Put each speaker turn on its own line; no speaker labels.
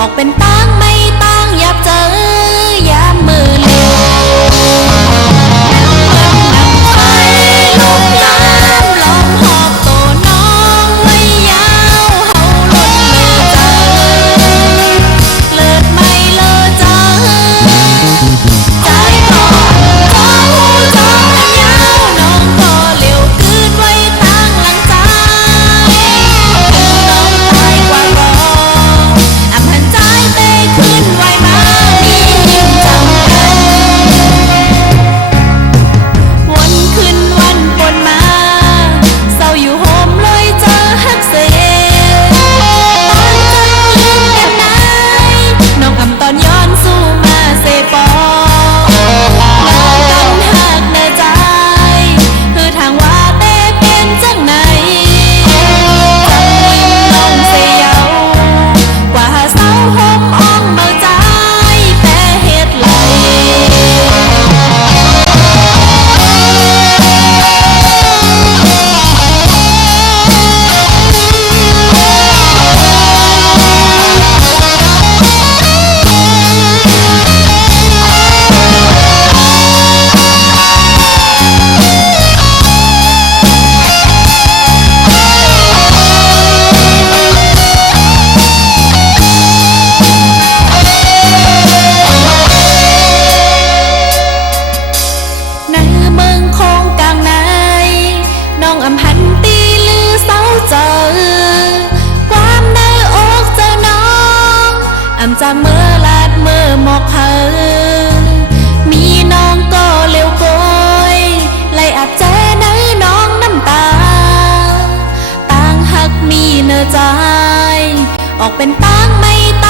ออกเป็นตั้ง องอำพันตีลือเสาเจอ ความในอกเจ้าน้องอำจากเมื่อลาดเมื่อหมอกเฮมีน้องก็เร็วโกยไล่อาบเจ้ในน้องน้ำตา ต่างหักมีเนอใจ ออกเป็นต่างไม่ตา